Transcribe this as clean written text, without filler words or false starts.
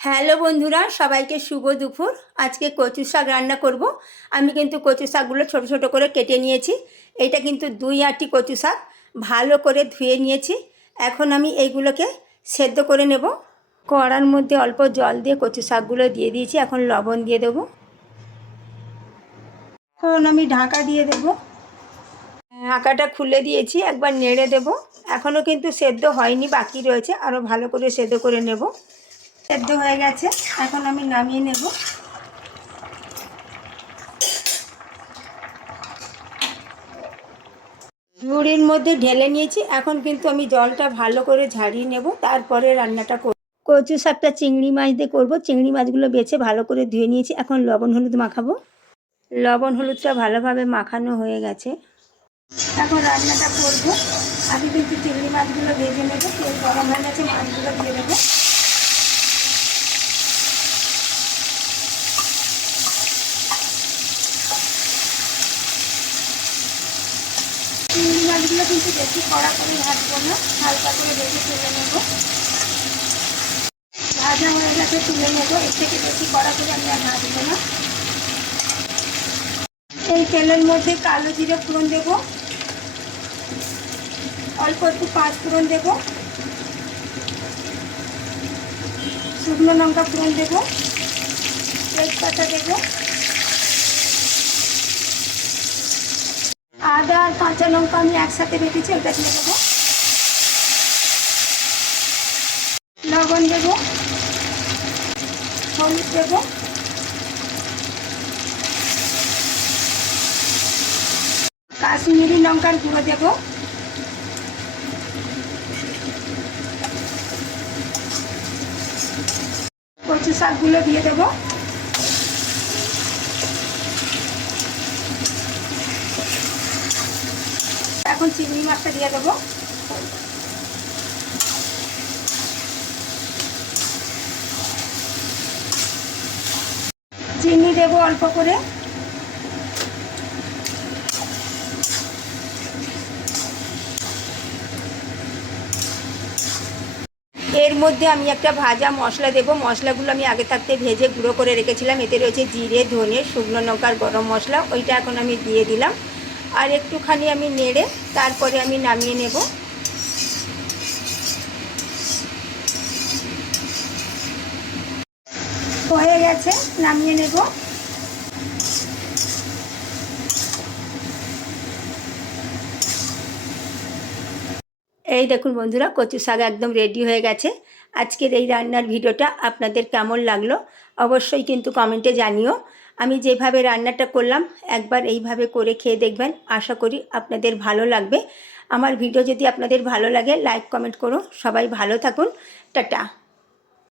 Hello বন্ধুরা, সবাইকে শুভ দুপুর। আজকে কচু শাক রান্না করব। আমি কিন্তু কচু শাকগুলো ছোট ছোট করে কেটে নিয়েছি। এটা কিন্তু 2 আঁটি কচু শাক ভালো করে ধুয়ে নিয়েছি। এখন আমি এইগুলোকে সেদ্ধ করে নেব। কড়ার মধ্যে অল্প জল দিয়ে কচু শাকগুলো দিয়ে দিয়েছি। এখন লবণ দিয়ে দেবো। এখন আমি ঢাকা দিয়ে দেব। ঢাকাটা খুলে দিয়েছি, একবার নেড়ে দেব। এখনও কিন্তু সেদ্ধ হয়নি, বাকি রয়েছে, আরও ভালো করে সেদ্ধ করে নেব। সেদ্ধ হয়ে গেছে, এখন আমি নামিয়ে নেব। ঝুড়ির মধ্যে ঢেলে নিয়েছি। এখন কিন্তু আমি জলটা ভালো করে ঝারিয়ে নেব, তারপরে রান্নাটা করব। কচু শাকটা চিংড়ি মাছ দিয়ে করবো। চিংড়ি মাছগুলো বেছে ভালো করে ধুয়ে নিয়েছি। এখন লবণ হলুদ মাখাবো। লবণ হলুদটা ভালোভাবে মাখানো হয়ে গেছে। এখন রান্নাটা করব। আমি কিন্তু চিংড়ি মাছগুলো ভেজে নেব। তেল গরম হয়ে গেছে, মাছগুলো দিয়ে দেবো। চিংড়ি মাছগুলো কিন্তু বেশি কড়া করে ভাজবো না, হালকা করে ভেজে তুলে নেব। ভাজা হয়ে গেছে, তুলে নেব। এর থেকে বেশি কড়া করে আমি আর ভাজবো না। এই তেলের মধ্যে কালো জিরে ফোড়ন দেব, অল্প একটু 5 ফোড়ন দেব, শুকনো লঙ্কা ফোড়ন দেব, তেজপাতা দেব, আদা আর কাঁচা লঙ্কা আমি একসাথে রেখেছি, ওটা দিয়ে দেবো। লবণ দেব, হলুদ দেব, কাশ্মীরি লঙ্কার গুঁড়ো দেব, কচু শাকগুলো দিয়ে দেবো। এখন চিংড়ি মাছটা দিয়ে দেবো। চিনি দেবো অল্প করে। এর মধ্যে আমি একটা ভাজা মশলা দেব। মশলাগুলো আমি আগে থাকতে ভেজে গুঁড়ো করে রেখেছিলাম। এতে রয়েছে জিরে, ধনে, শুকনো লঙ্কার গরম মশলা। ওইটা এখন আমি দিয়ে দিলাম। আর একটুখানি আমি নেড়ে তারপরে আমি নামিয়ে নেব। হয়ে গেছে, নামিয়ে নেব। এই দেখুন বন্ধুরা, কচু শাক একদম রেডি হয়ে গেছে। আজকের এই রান্নার ভিডিওটা আপনাদের কেমন লাগলো অবশ্যই কিন্তু কমেন্টে জানিও। আমি যেভাবে রান্নাটা করলাম একবার এইভাবে করে খেয়ে দেখবেন, আশা করি আপনাদের ভালো লাগবে। আমার ভিডিও যদি আপনাদের ভালো লাগে লাইক কমেন্ট করো। সবাই ভালো থাকুন, টাটা।